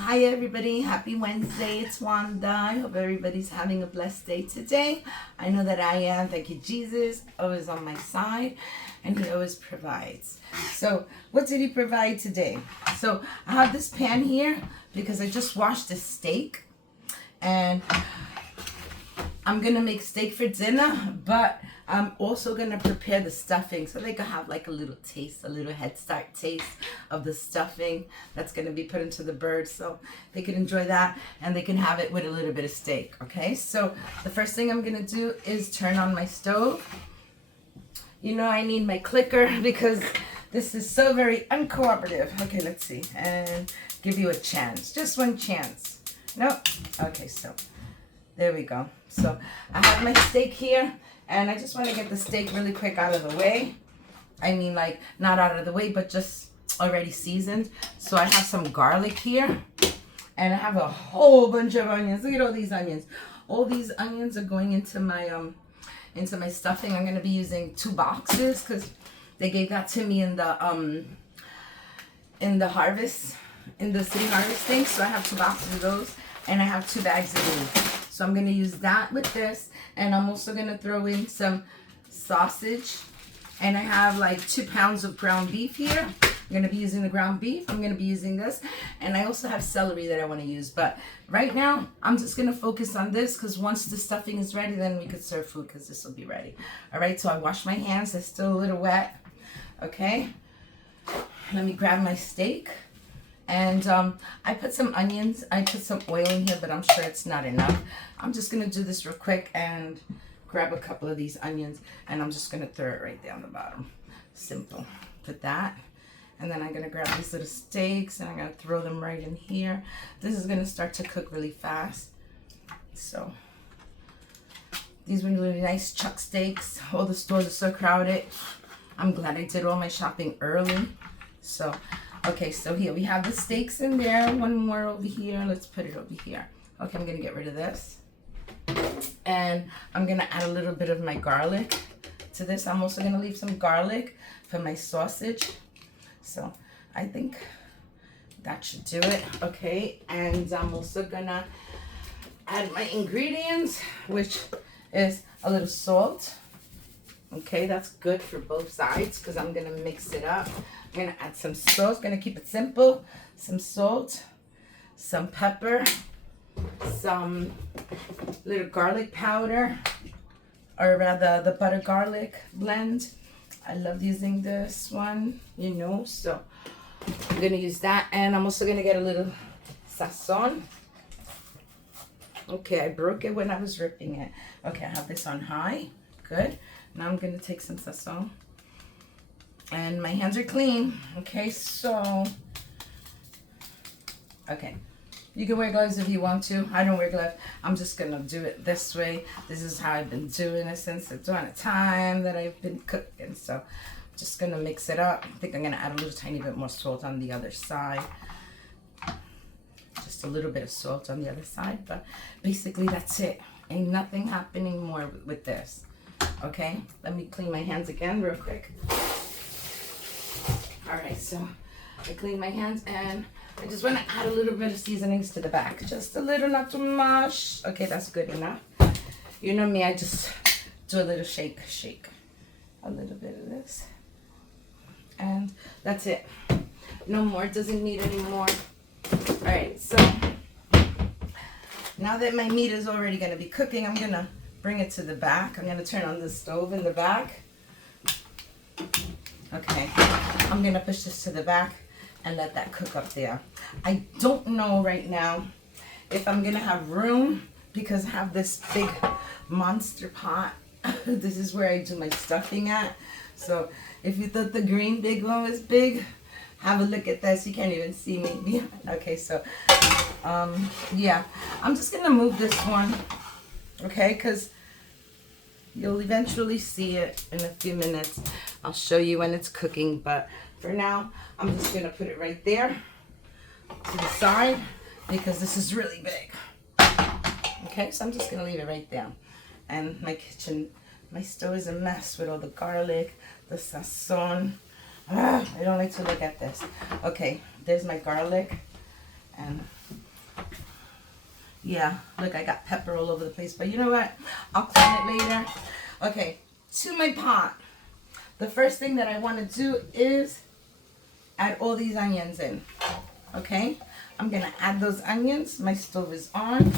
Hi everybody, happy Wednesday. It's Wanda. I hope everybody's having a blessed day today. I know that I am. Thank you, Jesus. Always on my side, and He always provides. So, what did He provide today? So, I have this pan here because I just washed a steak, and I'm gonna make steak for dinner, but I'm also gonna prepare the stuffing so they can have like a little taste, a little head start taste of the stuffing that's gonna be put into the bird, so they can enjoy that and they can have it with a little bit of steak. Okay, so the first thing I'm gonna do is turn on my stove. You know I need my clicker because this is so very uncooperative. Okay, let's see, and give you a chance, just one chance. Nope. Okay, so there we go. So I have my steak here, and I just want to get the steak really quick out of the way. I mean, like, not out of the way, but just already seasoned. So I have some garlic here, and I have a whole bunch of onions. Look at all these onions. All these onions are going into my stuffing. I'm going to be using 2 boxes because they gave that to me in the harvest, in the city harvesting. So I have 2 boxes of those, and I have 2 bags of these. So I'm going to use that with this, and I'm also going to throw in some sausage, and I have like 2 pounds of ground beef here. I'm going to be using the ground beef. I'm going to be using this, and I also have celery that I want to use, but right now I'm just going to focus on this because once the stuffing is ready, then we could serve food because this will be ready. All right, so I washed my hands. They're still a little wet. Okay, let me grab my steak. And I put some onions, I put some oil in here, but I'm sure it's not enough. I'm just going to do this real quick and grab a couple of these onions, and I'm just going to throw it right down the bottom. Simple. Put that. And then I'm going to grab these little steaks, and I'm going to throw them right in here. This is going to start to cook really fast. So these were really nice chuck steaks. All the stores are so crowded. I'm glad I did all my shopping early. So okay, so here we have the steaks in there. One more over here. Let's put it over here. Okay, I'm going to get rid of this. And I'm going to add a little bit of my garlic to this. I'm also going to leave some garlic for my sausage. So I think that should do it. Okay, and I'm also going to add my ingredients, which is a little salt. Okay, that's good for both sides because I'm going to mix it up. I'm going to add some salt. Going to keep it simple. Some salt, some pepper, some little garlic powder, or rather the butter garlic blend. I love using this one, you know, so I'm going to use that. And I'm also going to get a little sazon. Okay, I broke it when I was ripping it. Okay, I have this on high. Good. Now I'm going to take some sazon. And my hands are clean. Okay, so, okay. You can wear gloves if you want to. I don't wear gloves. I'm just going to do it this way. This is how I've been doing it since the dawn of time that I've been cooking. So, I'm just going to mix it up. I think I'm going to add a little tiny bit more salt on the other side. Just a little bit of salt on the other side. But basically, that's it. Ain't nothing happening more with this. Okay, let me clean my hands again real quick. Alright, so I clean my hands, and I just want to add a little bit of seasonings to the back. Just a little, not too much. Okay, that's good enough. You know me, I just do a little shake. A little bit of this. And that's it. No more, doesn't need any more. Alright, so now that my meat is already going to be cooking, I'm going to bring it to the back. I'm going to turn on the stove in the back. Okay, I'm going to push this to the back and let that cook up there. I don't know right now if I'm going to have room because I have this big monster pot. This is where I do my stuffing at. So if you thought the green big one was big, have a look at this. You can't even see me. Okay, so yeah, I'm just going to move this one. Okay, because you'll eventually see it in a few minutes. I'll show you when it's cooking, but for now, I'm just going to put it right there to the side because this is really big. Okay, so I'm just going to leave it right there. And my stove is a mess with all the garlic, the sazon. I don't like to look at this. Okay, there's my garlic. And Yeah, look, I got pepper all over the place, but you know what? I'll clean it later. Okay, to my pot. The first thing that I want to do is add all these onions in. Okay, I'm going to add those onions. My stove is on,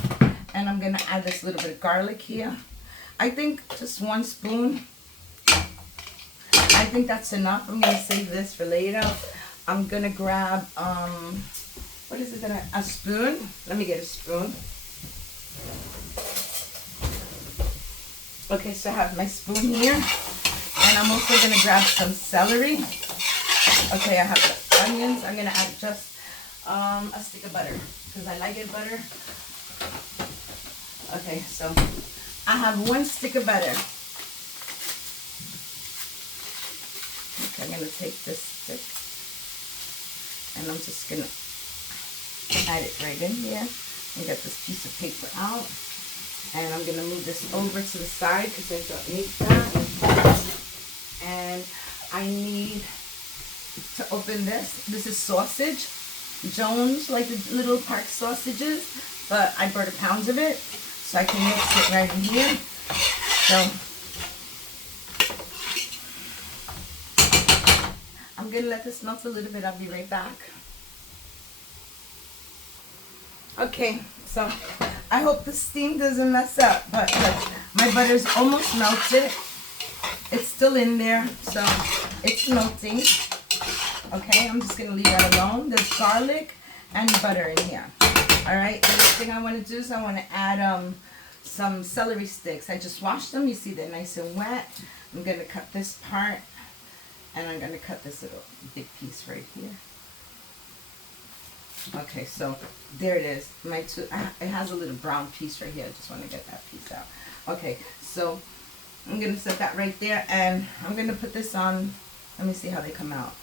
and I'm going to add this little bit of garlic here. I think just 1 spoon. I think that's enough. I'm going to save this for later. I'm going to grab, what is it, a spoon? Let me get a spoon. Okay, so I have my spoon here, and I'm also going to grab some celery. Okay, I have the onions. I'm going to add just a stick of butter because I like it butter. Okay, so I have 1 stick of butter. Okay, I'm going to take this stick, and I'm just going to add it right in here and get this piece of paper out. And I'm going to move this over to the side because I don't need that. And I need to open this. This is sausage. Jones, like the little park sausages. But I bought a pound of it. So I can mix it right in here. So I'm going to let this melt a little bit. I'll be right back. Okay, so I hope the steam doesn't mess up, but look, my butter's almost melted. It's still in there, so it's melting. Okay, I'm just gonna leave that alone. There's garlic and butter in here. All right, the next thing I want to do is I want to add some celery sticks. I just washed them. You see they're nice and wet. I'm gonna cut this part, and I'm gonna cut this little big piece right here. Okay, so there it is. It has a little brown piece right here. I just want to get that piece out. Okay, so I'm going to set that right there, and I'm going to put this on. Let me see how they come out.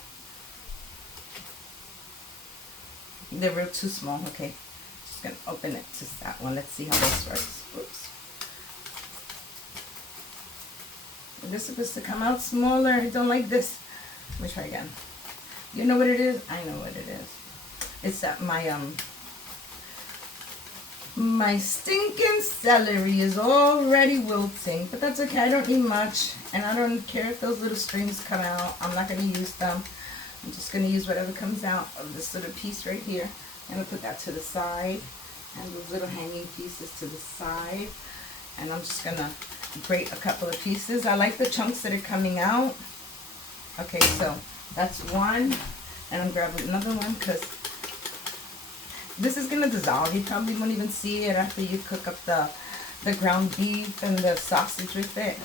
They're real too small. Okay, just going to open it to that one. Let's see how this works. Oops. This is supposed to come out smaller. I don't like this. Let me try again. You know what it is? I know what it is. It's that my stinking celery is already wilting, but that's okay. I don't need much, and I don't care if those little strings come out. I'm not going to use them. I'm just going to use whatever comes out of this little piece right here. I'm going to put that to the side, and those little hanging pieces to the side, and I'm just going to grate a couple of pieces. I like the chunks that are coming out. Okay, so that's one, and I'm grabbing another one because this is going to dissolve. You probably won't even see it after you cook up the ground beef and the sausage with it.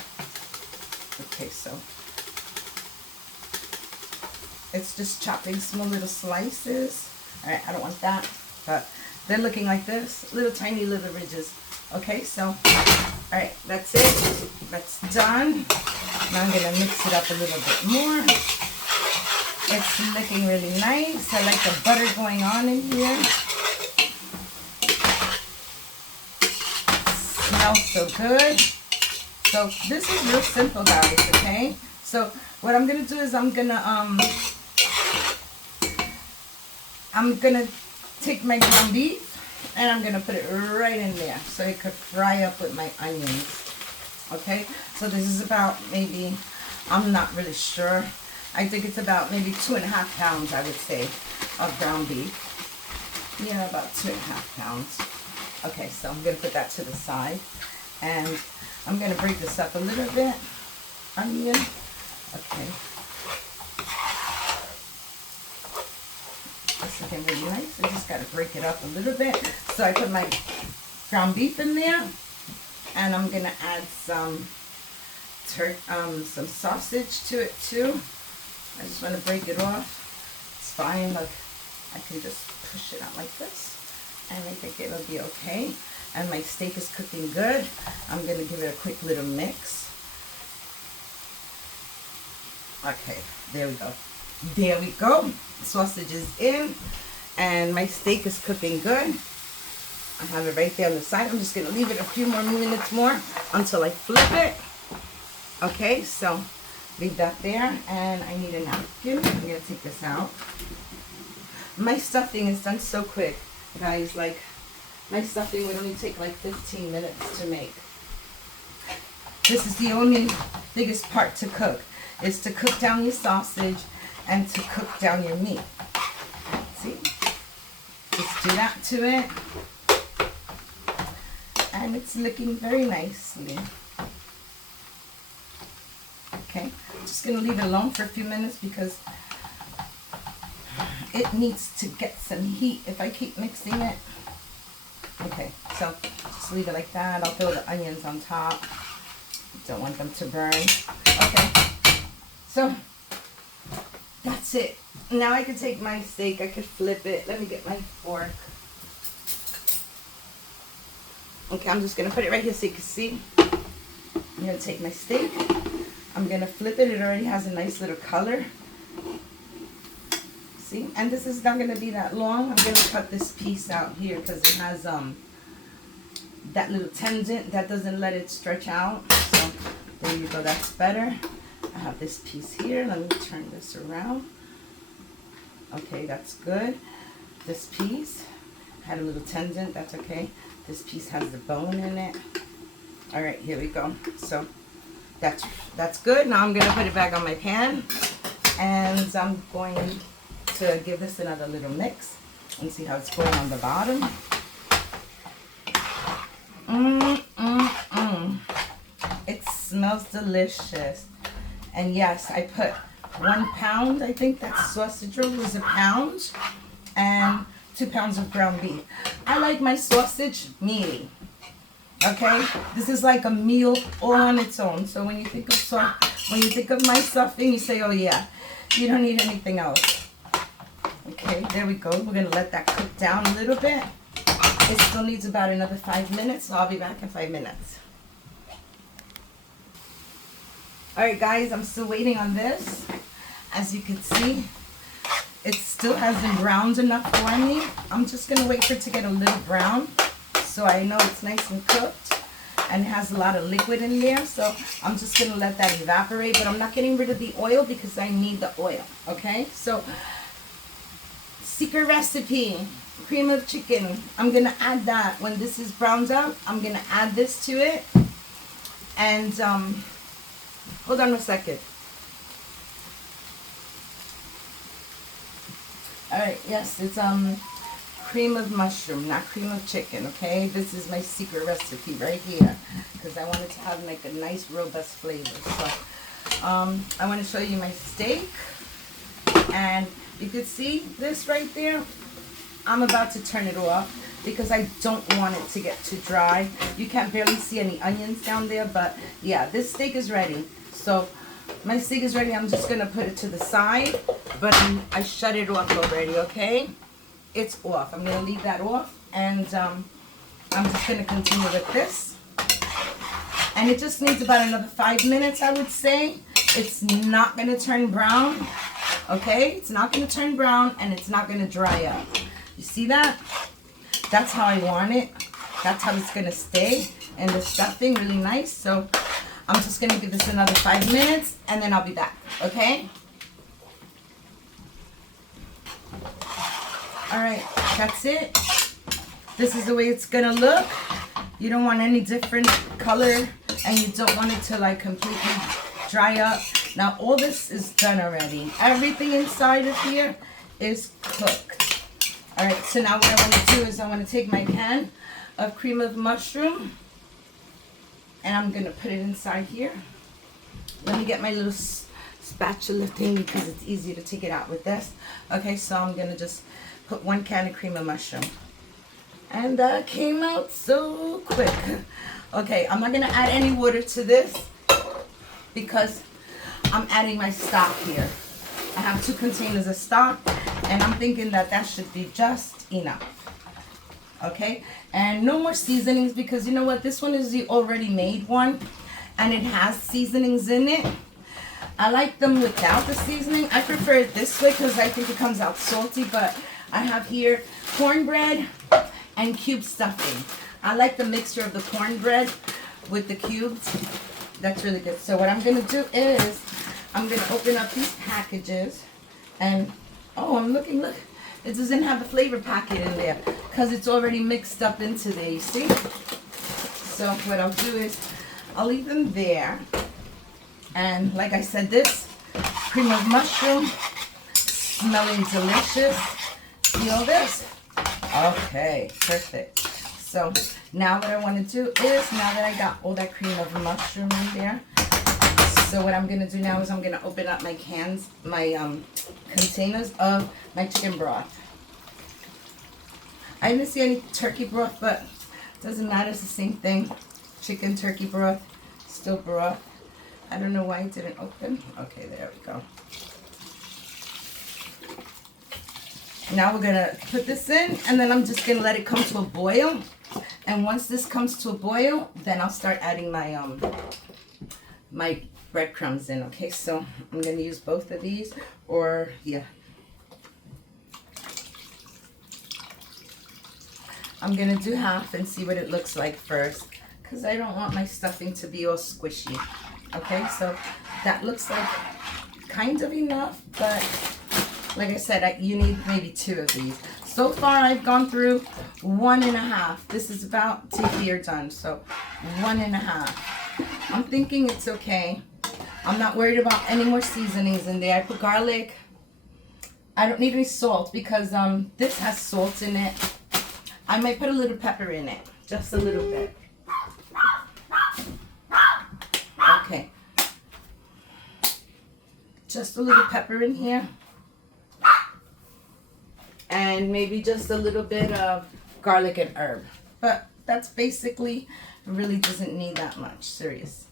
Okay, so it's just chopping small little slices. Alright, I don't want that, but they're looking like this. Little tiny little ridges. Okay, so, alright, that's it. That's done. Now I'm going to mix it up a little bit more. It's looking really nice. I like the butter going on in here. Smells so good. So this is real simple, guys, okay? So what I'm gonna do is I'm gonna take my ground beef and I'm gonna put it right in there so it could fry up with my onions. Okay, so this is about maybe, I'm not really sure, I think it's about maybe 2.5 pounds, I would say, of ground beef. Yeah, about 2.5 pounds. Okay, so I'm going to put that to the side, and I'm going to break this up a little bit. Onion. Okay. That's looking really nice. I just got to break it up a little bit. So I put my ground beef in there, and I'm going to add some sausage to it too. I just want to break it off. It's fine. Look, I can just push it out like this. And I think it'll be okay. And my steak is cooking good. I'm going to give it a quick little mix. Okay, there we go. There we go. The sausage is in. And my steak is cooking good. I have it right there on the side. I'm just going to leave it a few more minutes more until I flip it. Okay, so leave that there. And I need a napkin. I'm going to take this out. My stuffing is done so quick. Guys, like, My stuffing would only take like 15 minutes to make. This is the only biggest part to cook, is to cook down your sausage and to cook down your meat. See? Just do that to it. And it's looking very nicely. Okay, just going to leave it alone for a few minutes because it needs to get some heat if I keep mixing it. Okay, so just leave it like that. I'll throw the onions on top. Don't want them to burn. Okay, so that's it. Now I can take my steak. I could flip it. Let me get my fork. Okay, I'm just going to put it right here so you can see. I'm going to take my steak. I'm going to flip it. It already has a nice little color. See? And this is not going to be that long. I'm going to cut this piece out here because it has that little tendon that doesn't let it stretch out. So there you go. That's better. I have this piece here. Let me turn this around. Okay, that's good. This piece had a little tendon. That's okay. This piece has the bone in it. All right, here we go. So that's good. Now I'm going to put it back on my pan. And I'm going to give this another little mix and see how it's going on the bottom. It smells delicious. And yes, I put 1 pound, I think that sausage roll was a pound, and 2 pounds of ground beef. I like my sausage meaty. Okay, this is like a meal all on its own. So when you think of my stuffing, you say, oh yeah, you don't need anything else. Okay, there we go. We're gonna let that cook down a little bit. It still needs about another 5 minutes, so I'll be back in 5 minutes. All right, guys, I'm still waiting on this. As you can see, it still hasn't browned enough for me. I'm just gonna wait for it to get a little brown so I know it's nice and cooked, and it has a lot of liquid in there. So I'm just gonna let that evaporate, but I'm not getting rid of the oil because I need the oil, okay? So, secret recipe, cream of chicken. I'm gonna add that when this is browned up. I'm gonna add this to it, and hold on a second. All right, yes, it's cream of mushroom, not cream of chicken, okay? This is my secret recipe right here because I wanted to have like a nice robust flavor. So I want to show you my steak, and you can see this right there. I'm about to turn it off because I don't want it to get too dry. You can't barely see any onions down there, but yeah, this steak is ready. So my steak is ready. I'm just gonna put it to the side, but I shut it off already, okay? It's off. I'm gonna leave that off, and I'm just gonna continue with this. And it just needs about another 5 minutes, I would say. It's not gonna turn brown, okay? It's not gonna turn brown, and it's not gonna dry up. You see that? That's how I want it. That's how it's gonna stay. And the stuffing really nice. So I'm just gonna give this another 5 minutes, and then I'll be back, okay? All right, that's it. This is the way it's gonna look. You don't want any different color, and you don't want it to like completely dry up. Now all this is done already. Everything inside of here is cooked. All right, so now what I want to do is I want to take my pan of cream of mushroom, and I'm gonna put it inside here. Let me get my little spatula thing because it's easier to take it out with this. Okay, so I'm gonna just put 1 can of cream of mushroom. And that came out so quick. Okay, I'm not gonna add any water to this because I'm adding my stock here. I have 2 containers of stock, and I'm thinking that that should be just enough. Okay, and no more seasonings because you know what? This one is the already made one, and it has seasonings in it. I like them without the seasoning. I prefer it this way because I think it comes out salty, but I have here cornbread and cube stuffing. I like the mixture of the cornbread with the cubes. That's really good. So what I'm going to do is I'm going to open up these packages, and oh, look, it doesn't have a flavor packet in there because it's already mixed up into there, you see? So what I'll do is I'll leave them there. And like I said, this cream of mushroom, smelling delicious. See all this? Okay, perfect. So now what I want to do is, now that I got all that cream of mushroom in there, so what I'm going to do now is I'm going to open up my cans, my containers of my chicken broth. I didn't see any turkey broth, but it doesn't matter, it's the same thing. Chicken, turkey broth, still broth. I don't know why it didn't open. Okay, there we go. Now we're going to put this in, and then I'm just going to let it come to a boil. And once this comes to a boil, then I'll start adding my my breadcrumbs in. Okay, so I'm going to use both of these, or yeah. I'm going to do half and see what it looks like first, because I don't want my stuffing to be all squishy. Okay, so that looks like kind of enough, but like I said, you need maybe 2 of these. So far, I've gone through 1.5. This is about to here done, so 1.5. I'm thinking it's okay. I'm not worried about any more seasonings in there. I put garlic. I don't need any salt because this has salt in it. I might put a little pepper in it, just a little bit. Okay. Just a little pepper in here. And maybe just a little bit of garlic and herb. But that's basically, really doesn't need that much, serious.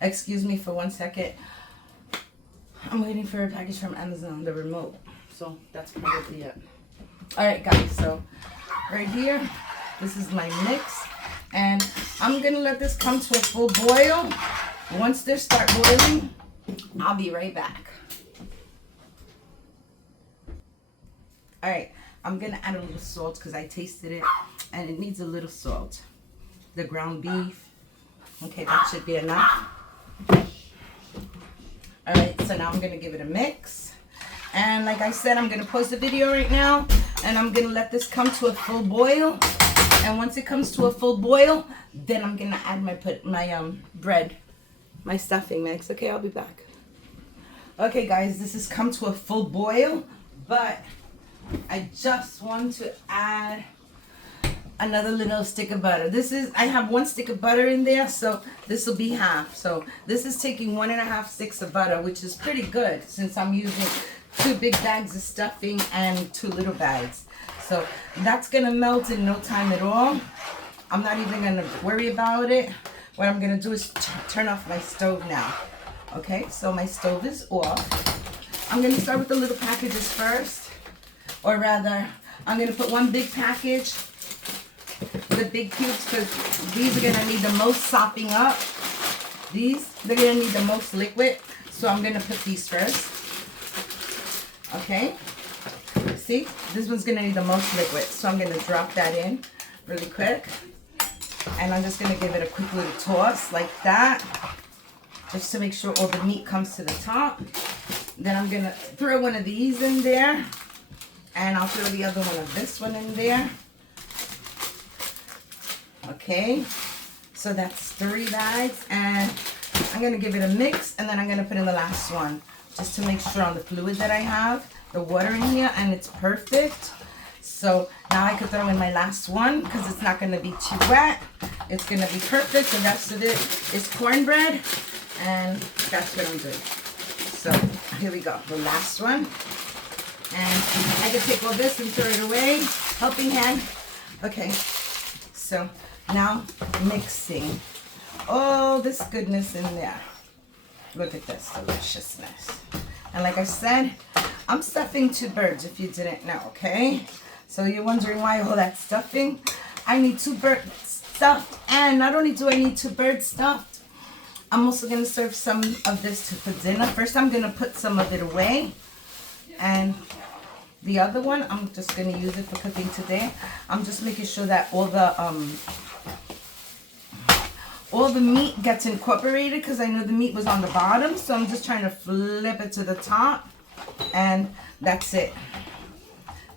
Excuse me for 1 second. I'm waiting for a package from Amazon, the remote. So that's probably it. Alright guys, so right here, this is my mix. And I'm going to let this come to a full boil. Once they start boiling, I'll be right back. Alright, I'm going to add a little salt because I tasted it and it needs a little salt. The ground beef. Okay, that should be enough. Alright, so now I'm going to give it a mix. And like I said, I'm going to pause the video right now and I'm going to let this come to a full boil. And once it comes to a full boil, then I'm going to add my bread, my stuffing mix. Okay, I'll be back. Okay, guys, this has come to a full boil, but I just want to add another little stick of butter. I have 1 stick of butter in there, so this will be half. So this is taking 1.5 sticks of butter, which is pretty good since I'm using 2 big bags of stuffing and 2 little bags. So that's gonna melt in no time at all. I'm not even gonna worry about it. What I'm gonna do is turn off my stove now. Okay, so my stove is off. I'm gonna start with the little packages first. Or rather, I'm going to put 1 big package, the big cubes, because these are going to need the most sopping up. They're going to need the most liquid. So I'm going to put these first. Okay. See? This one's going to need the most liquid. So I'm going to drop that in really quick. And I'm just going to give it a quick little toss like that. Just to make sure all the meat comes to the top. Then I'm going to throw 1 of these in there. And I'll throw the other one of this one in there. Okay. So that's 3 bags. And I'm going to give it a mix. And then I'm going to put in the last one. Just to make sure on the fluid that I have. The water in here. And it's perfect. So now I could throw in my last one. Because it's not going to be too wet. It's going to be perfect. The rest of it is cornbread. And that's what I'm doing. So here we go. The last one. And I can take all this and throw it away. Helping hand. Okay. So now mixing all this goodness in there. Look at this deliciousness. And like I said, I'm stuffing 2 birds if you didn't know, okay? So you're wondering why all that stuffing? I need 2 birds stuffed. And not only do I need 2 birds stuffed, I'm also going to serve some of this for dinner. First, I'm going to put some of it away. And the other one, I'm just going to use it for cooking today. I'm just making sure that all the meat gets incorporated because I know the meat was on the bottom. So I'm just trying to flip it to the top. And that's it.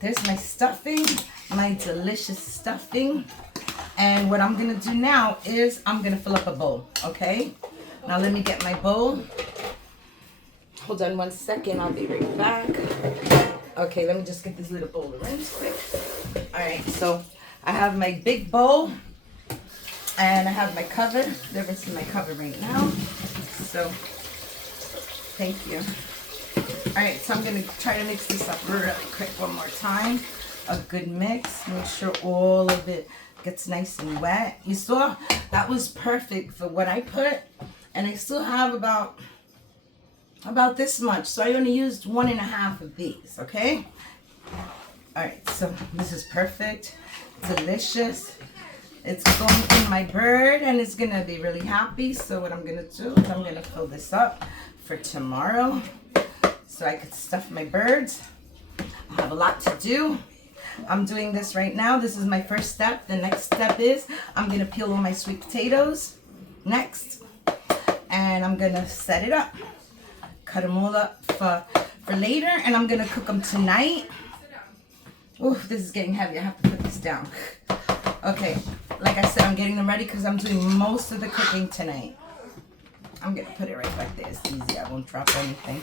there's my stuffing, my delicious stuffing. And what I'm gonna do now is I'm gonna fill up a bowl, okay? Now let me get my bowl. Hold on 1 second, I'll be right back. Okay, let me just get this little bowl rinsed quick. All right, so I have my big bowl and I have my cover. They're rinsing my cover right now. So, thank you. All right, so I'm gonna try to mix this up really quick one more time. A good mix, make sure all of it gets nice and wet. You saw, that was perfect for what I put. And I still have about this much. So I only used 1.5 of these, okay? All right, so this is perfect, delicious. It's going in my bird and it's gonna be really happy. So what I'm gonna do is I'm gonna fill this up for tomorrow so I could stuff my birds. I have a lot to do. I'm doing this right now. This is my first step. The next step is I'm gonna peel all my sweet potatoes next. And I'm gonna set it up. Cut them all up for later, and I'm gonna cook them tonight. Oh, this is getting heavy. I have to put this down. Okay, like I said, I'm getting them ready because I'm doing most of the cooking tonight. I'm gonna put it right back there. It's easy. I won't drop anything.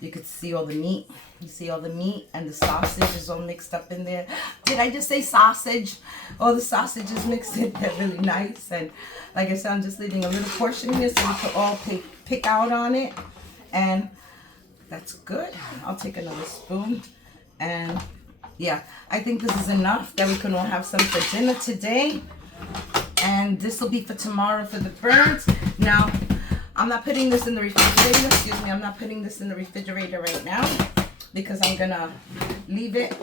You could see all the meat. You see all the meat and the sausage is all mixed up in there. Did I just say sausage? All the sausage is mixed in there really nice. And like I said, I'm just leaving a little portion here so we can all pick out on it. And that's good. I'll take another spoon. And yeah, I think this is enough that we can all have some for dinner today. And this will be for tomorrow for the birds. Now, I'm not putting this in the refrigerator. Excuse me, I'm not putting this in the refrigerator right now because I'm gonna leave it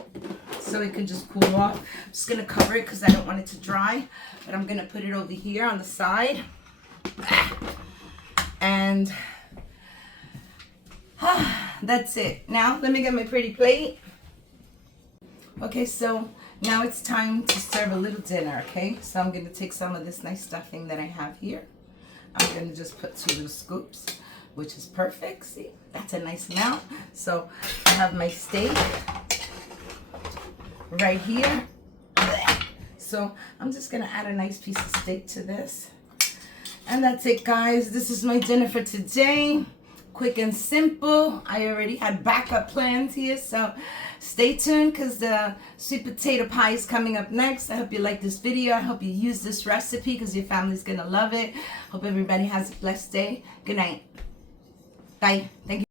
so it can just cool off. I'm just gonna cover it because I don't want it to dry. But I'm gonna put it over here on the side. And that's it. Now, let me get my pretty plate. Okay, so now it's time to serve a little dinner, okay? So I'm gonna take some of this nice stuffing that I have here. I'm gonna just put 2 little scoops, which is perfect. See, that's a nice amount. So I have my steak right here. So I'm just gonna add a nice piece of steak to this. And that's it, guys. This is my dinner for today. Quick and simple. I already had backup plans here, so stay tuned because the sweet potato pie is coming up next. I hope you like this video. I hope you use this recipe because your family's gonna love it. Hope everybody has a blessed day. Good night. Bye. Thank you.